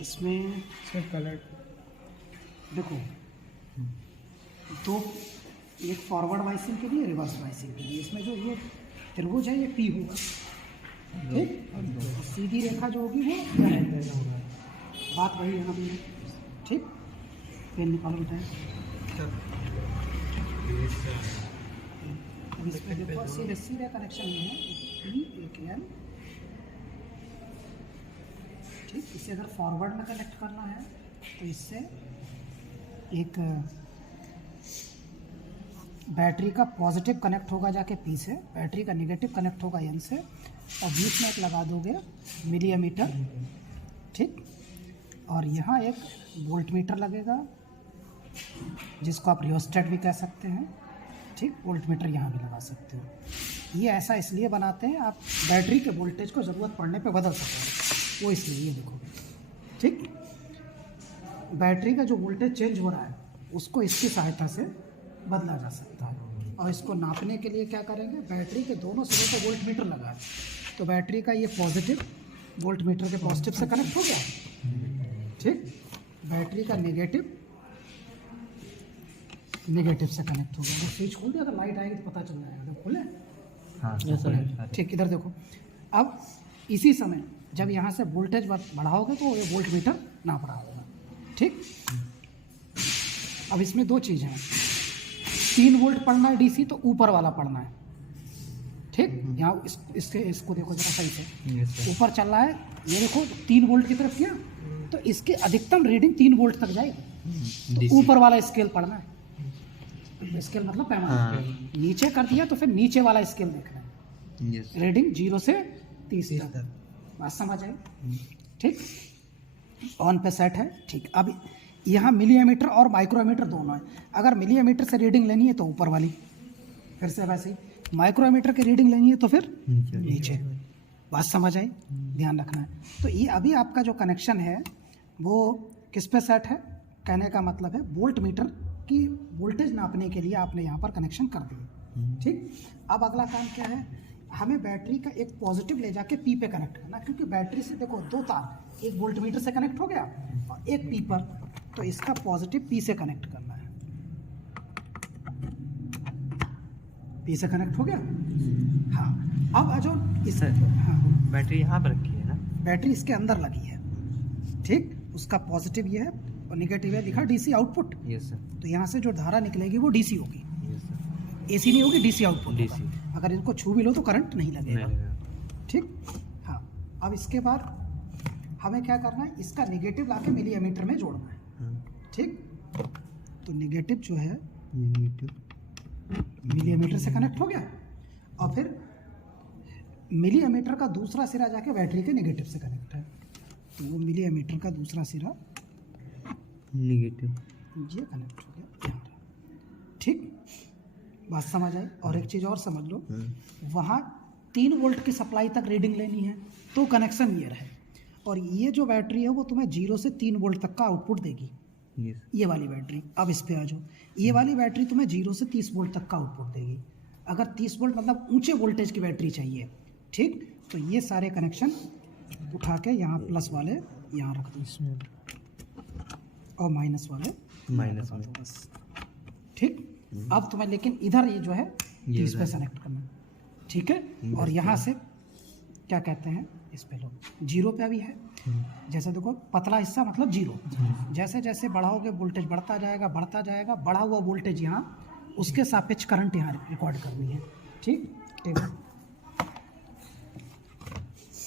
इसमें कलर देखो दो, एक फॉरवर्ड वाइसिंग के लिए, रिवर्स वाइसिंग के लिए। इसमें जो ये त्रिभुज है ये पी होगा, ठीक, और सीधी रेखा जो होगी वो क्या है, बात वही यहाँ भी है, ठीक। पेन निकालो बेटा। अब इसमें देखो सीधे सीधे कनेक्शन ये है, एक पी एक एन, ठीक। इसे अगर फॉरवर्ड में कनेक्ट करना है तो इससे एक बैटरी का पॉजिटिव कनेक्ट होगा जाके पी से, बैटरी का नेगेटिव कनेक्ट होगा एन से, और बीच में एक लगा दोगे मिली एमीटर, ठीक। और यहाँ एक वोल्ट मीटर लगेगा जिसको आप रियोस्टेट भी कह सकते हैं, ठीक। वोल्ट मीटर यहाँ भी लगा सकते हो। ये ऐसा इसलिए बनाते हैं आप बैटरी के वोल्टेज को ज़रूरत पड़ने पे बदल सकें, वो इसलिए। ये देखो, ठीक, बैटरी का जो वोल्टेज चेंज हो रहा है उसको इसकी सहायता से बदला जा सकता है। और इसको नापने के लिए क्या करेंगे, बैटरी के दोनों सिरों पर वोल्ट मीटर लगाए, तो बैटरी का ये पॉजिटिव वोल्ट मीटर के पॉजिटिव से कनेक्ट हो गया, ठीक। बैटरी का नेगेटिव से कनेक्ट हो गया। अगर स्विच खोल दिया तो लाइट आएगी तो पता चल जाएगा। तो खोले, हाँ, ठीक। इधर देखो, अब इसी समय जब यहाँ से वोल्टेज बढ़ाओगे तो ये वोल्ट मीटर नाप रहा होगा, ठीक। अब इसमें दो चीज़ें हैं, 3 वोल्ट पढ़ना है डीसी तो ऊपर वाला पढ़ना है, ठीक। यहाँ इसको देखो जरा सही से, ऊपर चल रहा है, ये देखो 3 वोल्ट की तरफ किया तो इसकी अधिकतम रीडिंग 3 वोल्ट तक जाएगी, तो ऊपर वाला स्केल पढ़ना है। स्केल मतलब पैमाना, नीचे कर दिया तो फिर नीचे वाला स्केल देखना है, रीडिंग 0 से 30 तक। बात समझ आई, ठीक। ऑन पे सेट है, ठीक। अब यहाँ मिली एमीटर और माइक्रोमीटर दोनों है। अगर मिली एमीटर से रीडिंग लेनी है तो ऊपर वाली, फिर से वैसे ही माइक्रोमीटर की रीडिंग लेनी है तो फिर नीचे। बात समझ आई, ध्यान रखना है। तो ये अभी आपका जो कनेक्शन है वो किस पे सेट है, कहने का मतलब है वोल्ट मीटर की वोल्टेज नापने के लिए आपने यहाँ पर कनेक्शन कर दिए, ठीक। अब अगला काम क्या है, हमें बैटरी का एक पॉजिटिव ले जाके पी पे कनेक्ट करना, क्योंकि बैटरी से देखो 2 तार, एक वोल्ट मीटर से कनेक्ट हो गया और एक पी पर, तो इसका पॉजिटिव पी से कनेक्ट करना है। पी से कनेक्ट हो गया, हाँ। अब जो इस, हाँ, बैटरी यहाँ पर रखी है ना, बैटरी इसके अंदर लगी है, ठीक। उसका पॉजिटिव ये है और नेगेटिव है, लिखा डीसी आउटपुट। Yes sir. तो यहाँ से जो धारा निकलेगी वो डीसी होगी, यस सर। एसी नहीं होगी, डीसी आउटपुट डीसी। अगर इनको छू भी लो तो करंट नहीं लगेगा, ठीक। हाँ, अब इसके बाद हमें क्या करना है, इसका नेगेटिव लाके मिली एमीटर में जोड़ना है, ठीक। तो नेगेटिव जो है मिली एमीटर से कनेक्ट हो गया, और फिर मिली एमीटर का दूसरा सिरा जाके बैटरी के नेगेटिव से कनेक्ट है, तो वो मिली एमीटर का दूसरा सिरा नेगेटिव ये कनेक्ट हो गया यहाँ, ठीक। बात समझ आई। और एक चीज़ और समझ लो, वहाँ 3 वोल्ट की सप्लाई तक रीडिंग लेनी है तो कनेक्शन ये रहे, और ये जो बैटरी है वो तुम्हें 0 से 3 वोल्ट तक का आउटपुट देगी, ये वाली बैटरी। अब इस पे आ जाओ, ये वाली बैटरी तुम्हें 0 से 30 वोल्ट तक का आउटपुट देगी। अगर 30 वोल्ट मतलब ऊंचे वोल्टेज की बैटरी चाहिए, ठीक, तो ये सारे कनेक्शन उठा के यहाँ प्लस वाले यहाँ रख दो इसमें, और माइनस वाले माइनस वाले, बस, ठीक। अब तुम्हें लेकिन इधर ये जो है 30 पे कनेक्ट करना, ठीक है। और यहाँ से क्या कहते हैं, इस पे लो 0 पे अभी है, जैसे देखो पतला हिस्सा मतलब 0, जैसे जैसे बढ़ाओगे वोल्टेज बढ़ता जाएगा, बढ़ा हुआ वोल्टेज यहाँ, उसके सापेक्ष करंट यहाँ रिकॉर्ड करनी है, ठीक।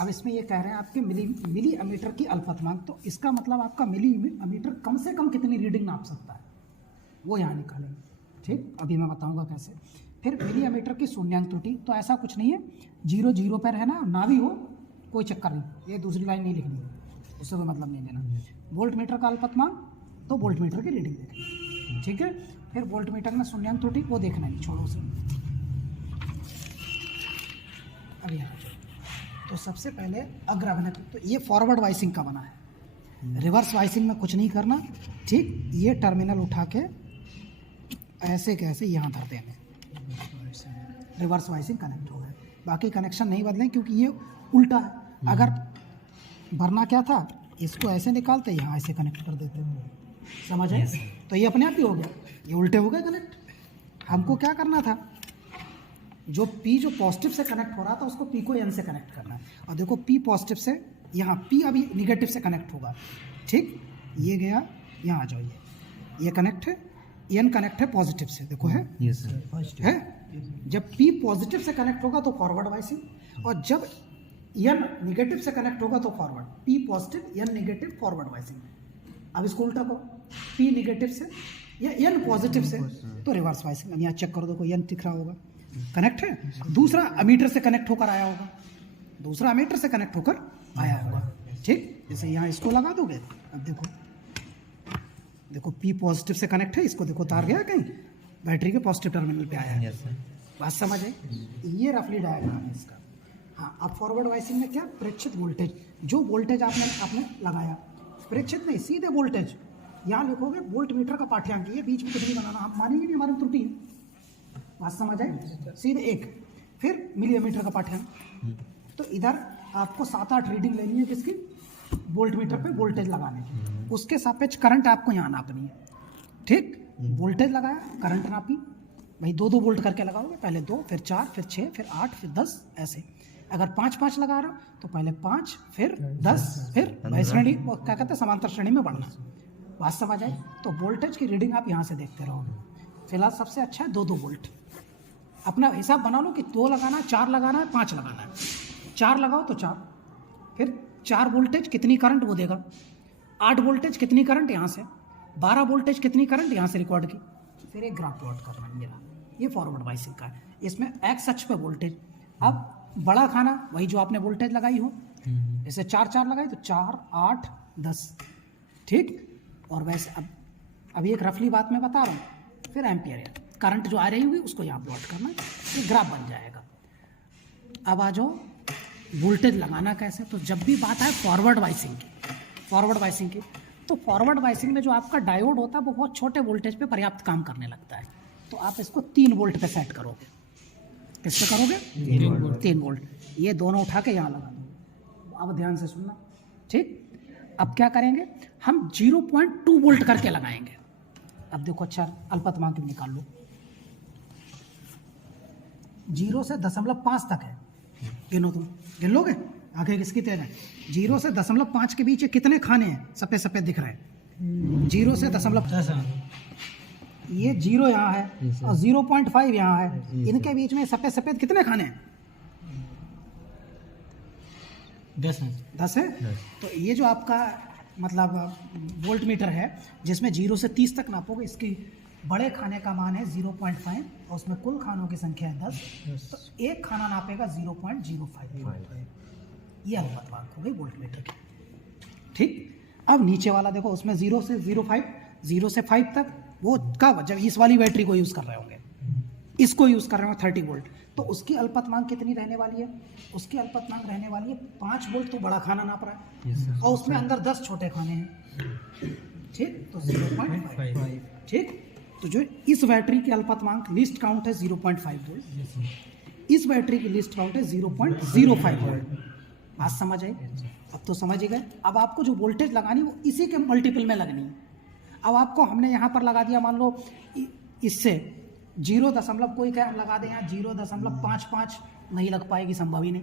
अब इसमें ये कह रहे हैं आपके मिली एमीटर की अल्पतमांक, तो इसका मतलब आपका मिली एमीटर कम से कम कितनी रीडिंग नाप सकता है वो यहाँ निकालेंगे, ठीक। अभी मैं बताऊंगा कैसे। फिर मिली एमीटर की शून्यांक त्रुटि, तो ऐसा कुछ नहीं है, 0 0 पर रहना, ना भी हो कोई चक्कर नहीं, ये दूसरी लाइन नहीं लिखनी, उससे कोई मतलब नहीं लेना। वोल्ट मीटर का अल्पतमांक तो वोल्ट मीटर की रीडिंग देखनी, ठीक है। फिर वोल्ट मीटर में शून्यांक त्रुटि वो देखना नहीं, छोड़ो उसे। अब यहाँ तो सबसे पहले अग्रभनक, तो ये फॉरवर्ड वाइसिंग का बना है, रिवर्स वाइसिंग में कुछ नहीं करना, ठीक। ये टर्मिनल उठा के ऐसे कैसे यहाँ धर देंगे, रिवर्स वाइसिंग कनेक्ट हो गया। बाकी कनेक्शन नहीं बदलें क्योंकि ये उल्टा है। अगर भरना क्या था, इसको ऐसे निकालते यहाँ ऐसे कनेक्ट कर देते हैं, समझ आए? तो ये अपने आप ही हो गया, ये उल्टे हो गए कनेक्ट। हमको क्या करना था, जो P जो पॉजिटिव से कनेक्ट हो रहा था उसको P को N से कनेक्ट करना है। और देखो P पॉजिटिव से, यहाँ P अभी निगेटिव से कनेक्ट होगा, ठीक, ये गया, यहाँ आ जाओ, ये कनेक्ट है, N कनेक्ट है पॉजिटिव से, देखो है, यस सर, है। जब P पॉजिटिव से कनेक्ट होगा तो फॉरवर्ड वाइसिंग, और जब N निगेटिव से कनेक्ट होगा तो forward, P positive N negative forward biasing. अब इसको उल्टा करो, P निगेटिव से या N पॉजिटिव से तो रिवर्स वाइसिंग। अब यहाँ चेक करो, देखो N दिख रहा होगा, कनेक्ट है, दूसरा अमीटर से कनेक्ट होकर आया होगा, दूसरा अमीटर से कनेक्ट होकर आया होगा, ठीक। जैसे यहाँ इसको लगा दोगे, अब देखो देखो P पॉजिटिव से कनेक्ट है, इसको देखो तार गया कहीं, बैटरी के पॉजिटिव टर्मिनल पे आया है, यस सर, बात समझ आई? ये रफली डायग्राम है इसका। हाँ, अब फॉरवर्ड वाइसिंग में क्या, प्रेक्षित वोल्टेज, जो वोल्टेज आपने लगाया, प्रेक्षित नहीं, सीधे वोल्टेज, यहाँ लिखोगे वोल्ट मीटर का पाठ्यांक, ये बीच में कुछ नहीं बनाना, हम मानेंगे नहीं, हमारी त्रुटि है, बात समझ आई? सीधे एक, फिर मिलीमीटर का पाठ्यांक, तो इधर आपको 7-8 रीडिंग लेनी है किसकी, वोल्ट मीटर पे वोल्टेज लगाने की, उसके सापेक्ष करंट आपको यहाँ नापनी है, ठीक। वोल्टेज लगाया, करंट नापी, भाई 2-2 वोल्ट करके लगाओगे, पहले 2 फिर 4 फिर 6 फिर 8 फिर 10 ऐसे। अगर 5-5 लगा रहा हो तो पहले 5 फिर 10 फिर भाई श्रेणी, क्या कहते हैं, समांतर श्रेणी में बढ़ना, बात समझ आई? तो वोल्टेज की रीडिंग आप यहाँ से देखते रहोगे। फिलहाल सबसे अच्छा है 2-2 वोल्ट, अपना हिसाब बना लो कि 2 लगाना है, 4 लगाना है, 5 लगाना है। 4 लगाओ तो 4, फिर 4 वोल्टेज कितनी करंट वो देगा, 8 वोल्टेज कितनी करंट यहाँ से, 12 वोल्टेज कितनी करंट यहाँ से रिकॉर्ड की, फिर एक ग्राफ प्लॉट करना है मेरा, ये फॉरवर्ड वाइसिंग का है। इसमें एक्स अक्ष पे वोल्टेज, अब बड़ा खाना वही जो आपने वोल्टेज लगाई हो, जैसे 4-4 लगाई तो 4, 8, 10, ठीक। और वैसे अब एक रफली बात मैं बता रहा हूँ, फिर एम्पियर है, करंट जो आ रही होगी उसको यहाँ प्लॉट करना, ये ग्राफ बन जाएगा। अब आ जाओ वोल्टेज लगाना कैसे, तो जब भी बात आए फॉरवर्ड वाइसिंग की, तो फॉरवर्ड वाइसिंग में जो आपका डायोड होता है वो बहुत छोटे वोल्टेज पे पर्याप्त काम करने लगता है, तो आप इसको 3 वोल्ट पे सेट करोगे। किस पे करोगे? 3 वोल्ट। ये दोनों उठा के यहाँ लगा दो। अब ध्यान से सुनना, ठीक। अब क्या करेंगे, हम 0.2 वोल्ट करके लगाएंगे। अब देखो, अच्छा अल्पतमांक निकाल लो, 0 से 0.5 तक है, गिनो, तुम गिन लोगे, आगे किसकी तेज है? 0 से 0.5 के बीच कितने खाने हैं, सफ़ेद सफ़ेद दिख रहे हैं, 0 से 0.5, ये 0 यहाँ है और 0.5 यहाँ है, इनके बीच में सफ़ेद सफ़ेद कितने खाने हैं? 10 है। तो ये जो आपका मतलब वोल्ट मीटर है जिसमें 0 से 30 तक नापोगे, इसकी बड़े खाने का मान है 0.5 और उसमें कुल खानों की संख्या है 10, तो एक खाना नापेगा 0.05। ये अल्पतमांक हो गई वोल्ट मीटर की, ठीक। अब नीचे वाला देखो, उसमें 0 से 0.5, 0 से 5 तक, वो कब, जब इस वाली बैटरी को यूज़ कर रहे होंगे, इसको यूज़ कर रहे हो 30 वोल्ट, तो उसकी अल्पतमांक कितनी रहने वाली है? उसकी अल्पतमांक रहने वाली है 5 वोल्ट, तो बड़ा खाना नाप रहा है, और उसमें अंदर 10 छोटे खाने हैं, ठीक, तो 0.5, ठीक। तो जो इस बैटरी की अल्पतमांक लिस्ट काउंट है 0.5 वोल्ट, इस बैटरी की लिस्ट काउंट है 0.05 वोल्ट। बात समझ आई? अब तो समझ ही गए। अब आपको जो वोल्टेज लगानी वो इसी के मल्टीपल में लगनी है। अब आपको हमने यहाँ पर लगा दिया, मान लो इससे 0. कोई क्या लगा दे यहाँ 0.55, नहीं लग पाएगी, संभव ही नहीं।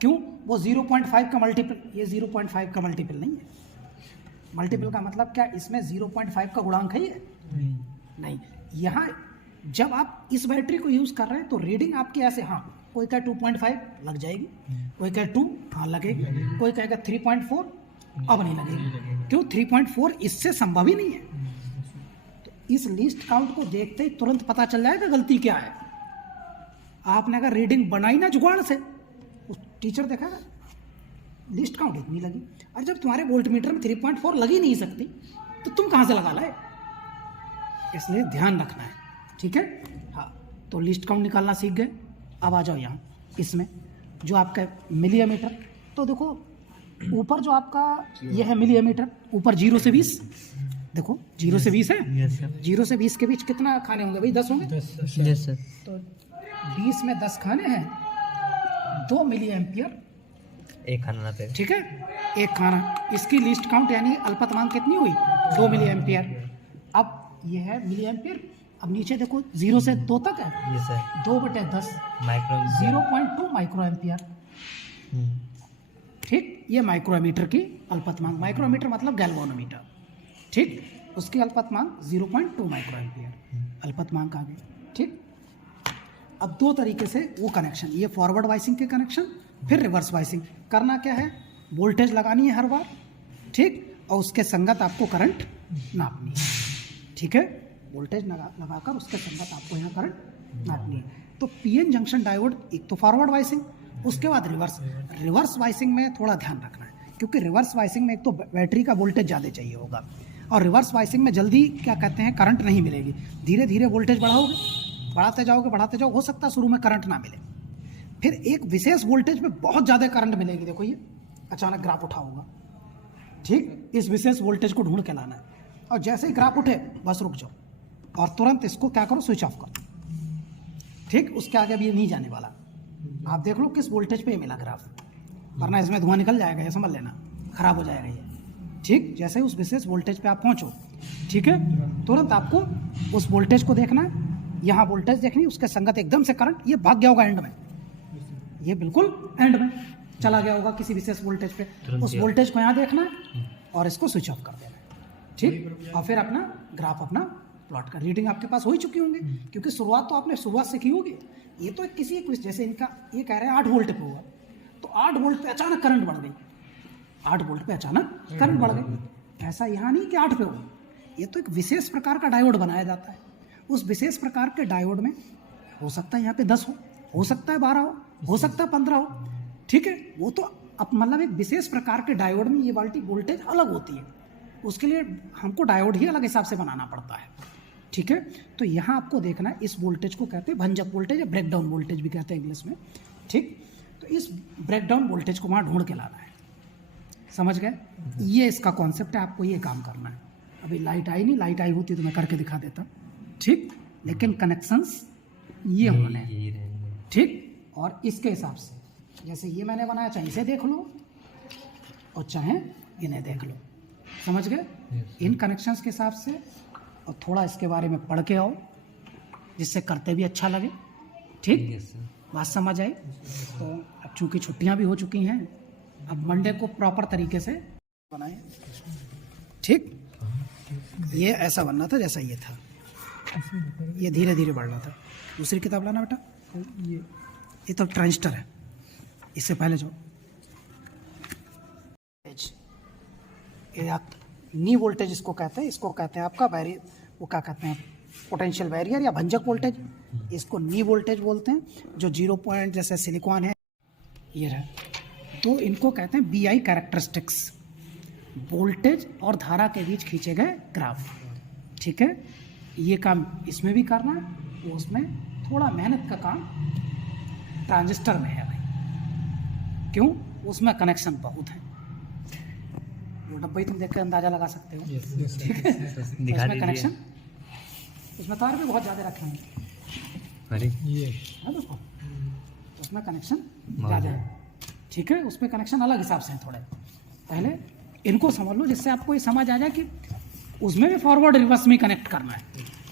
क्यों? वो 0.5 का मल्टीपल, ये 0.5 का मल्टीपल नहीं है। मल्टीपल का मतलब क्या, इसमें 0.5 का गुणांक है ये? नहीं। यहाँ जब आप इस बैटरी को यूज़ कर रहे हैं तो रीडिंग आपकी ऐसे, हाँ, कोई कहे 2.5 लग जाएगी, कोई कहे 2, हाँ लगेगी, कोई कहेगा 3.4, अब नहीं लगेगी। क्यों? 3.4 इससे संभव ही नहीं है। तो इस लिस्ट काउंट को देखते ही तुरंत पता चल जाएगा गलती क्या है। आपने अगर रीडिंग बनाई ना जुगाड़ से, उस टीचर देखेगा लिस्ट काउंट इतनी लगी, और जब तुम्हारे वोल्ट मीटर में 3.4 लग ही नहीं सकती तो तुम कहाँ से लगा लाए? इसलिए ध्यान रखना है, ठीक है। हाँ, तो लिस्ट काउंट निकालना सीख गए। अब आ जाओ यहाँ, इसमें जो आपका मिलीमीटर, तो देखो ऊपर जो आपका यह है मिलीमीटर, ऊपर 0 से 20, देखो 0 से 20 है, 0 से 20 के बीच कितना खाने होंगे भाई? 10 होंगे। Yes sir. तो 20 में 10 खाने हैं, 2 मिली एम्पियर एक खाना लाते हैं। ठीक है, एक खाना, इसकी लीस्ट काउंट यानी अल्पतमांक कितनी हुई 2 मिली एम्पियर। अब ये है मिली एम्पियर, अब नीचे देखो 0 से 2 तक है, ये सर 2/10 माइक्रो 0.2 माइक्रो एम्पियर। ठीक, ये माइक्रोमीटर की अल्पतमांक, माइक्रोमीटर मतलब गैल्वेनोमीटर। ठीक, उसकी अल्पतमांक 0.2 माइक्रो एम्पियर अल्पतमांक आ गई। ठीक, अब दो तरीके से वो कनेक्शन, ये फॉरवर्ड वाइसिंग के कनेक्शन, फिर रिवर्स वाइसिंग। करना क्या है, वोल्टेज लगानी है हर बार। ठीक, और उसके संगत आपको करंट नापनी है। ठीक है, वोल्टेज लगाकर उसके संगत आपको यहाँ करंट नापनी है। तो पीएन जंक्शन डायोड, एक तो फॉरवर्ड वाइसिंग, उसके बाद रिवर्स वाइसिंग में थोड़ा ध्यान रखना है, क्योंकि रिवर्स वाइसिंग में एक तो बैटरी का वोल्टेज ज़्यादा चाहिए होगा, और रिवर्स वाइसिंग में जल्दी क्या कहते हैं करंट नहीं मिलेगी। धीरे धीरे वोल्टेज बढ़ाओगे, बढ़ाते जाओ, हो सकता है शुरू में करंट ना मिले, फिर एक विशेष वोल्टेज पे बहुत ज़्यादा करंट मिलेगी। देखो ये अचानक ग्राफ उठा होगा। ठीक, इस विशेष वोल्टेज को ढूंढ के लाना है, और जैसे ही ग्राफ उठे बस रुक जाओ और तुरंत इसको क्या करो, स्विच ऑफ करो। ठीक, उसके आगे भी ये नहीं जाने वाला। आप देख लो किस वोल्टेज पे मिला ग्राफ, वरना इसमें धुआं निकल जाएगा, ये समझ लेना, खराब हो जाएगा ये। ठीक, जैसे ही उस विशेष वोल्टेज पे आप पहुंचो, ठीक है, तुरंत आपको उस वोल्टेज को देखना है, यहाँ वोल्टेज देखनी, उसके संगत एकदम से करंट ये भाग गया होगा एंड में, ये बिल्कुल एंड में चला गया होगा किसी विशेष वोल्टेज पे, उस वोल्टेज को यहाँ देखना है और इसको स्विच ऑफ कर देना है। ठीक, और फिर अपना ग्राफ अपना प्लॉट का रीडिंग आपके पास हो ही चुकी होंगी, क्योंकि शुरुआत तो आपने शुरुआत से की होगी। ये तो किसी एक जैसे इनका ये कह रहे हैं 8 वोल्ट पे हुआ, तो 8 वोल्ट पे अचानक करंट बढ़ गई, 8 वोल्ट पे अचानक करंट बढ़ गई। ऐसा यहाँ नहीं कि 8 पे हो, ये तो एक विशेष प्रकार का डायोड बनाया जाता है। उस विशेष प्रकार के डायोड में हो सकता है यहाँ पे 10 हो सकता है 12 हो सकता है 15 हो। ठीक है, वो तो अब मतलब एक विशेष प्रकार के डायोड में ये वाली वोल्टेज अलग होती है, उसके लिए हमको डायोड ही अलग हिसाब से बनाना पड़ता है। ठीक है, तो यहाँ आपको देखना है, इस वोल्टेज को कहते हैं भंजक वोल्टेज या ब्रेकडाउन वोल्टेज भी कहते हैं इंग्लिश में। ठीक, तो इस ब्रेकडाउन वोल्टेज को वहाँ ढूंढ के लाना है, समझ गए? ये इसका कॉन्सेप्ट है, आपको ये काम करना है। अभी लाइट आई नहीं, लाइट आई होती तो मैं करके दिखा देता। ठीक, लेकिन कनेक्शंस ये होने हैं। ठीक, और इसके हिसाब से जैसे ये मैंने बनाया, चाहे इसे देख लो और चाहे इन्हें देख लो, समझ गए? इन कनेक्शंस के हिसाब से, और थोड़ा इसके बारे में पढ़ के आओ जिससे करते भी अच्छा लगे। ठीक, बात समझ आई? तो अब चूँकि छुट्टियां भी हो चुकी हैं, अब मंडे को प्रॉपर तरीके से बनाएं। ठीक, ये ऐसा बनना था जैसा ये था, ये धीरे धीरे बढ़ना था। दूसरी किताब लाना बेटा, ये तो ट्रांजिस्टर है, इससे पहले जो ये नी वोल्टेज इसको कहते हैं, इसको कहते हैं आपका बैरियर, वो क्या कहते हैं पोटेंशियल बैरियर या भंजक वोल्टेज, इसको नी वोल्टेज बोलते हैं। जो 0 पॉइंट जैसे सिलिकॉन है ये रहा, तो इनको कहते हैं BI कैरेक्टरिस्टिक्स, वोल्टेज और धारा के बीच खींचे गए ग्राफ। ठीक है, ये काम इसमें भी करना है, वो उसमें थोड़ा मेहनत का काम ट्रांजिस्टर में है भाई, क्यों? उसमें कनेक्शन बहुत है, वो डब्बा ही तुम देख कर अंदाज़ा लगा सकते हो। ठीक है, उसमें कनेक्शन, उसमें तार भी बहुत ज़्यादा रखे हैं। अरे ये है दोस्तों, उसमें कनेक्शन ज़्यादा है। ठीक है, उसमें कनेक्शन अलग हिसाब से है थोड़े। पहले इनको समझ लो जिससे आपको ये समझ आ जाए कि उसमें भी फॉरवर्ड रिवर्स में कनेक्ट करना है।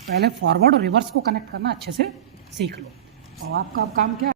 पहले फॉरवर्ड और रिवर्स को कनेक्ट करना अच्छे से सीख लो, और आपका अब काम क्या है?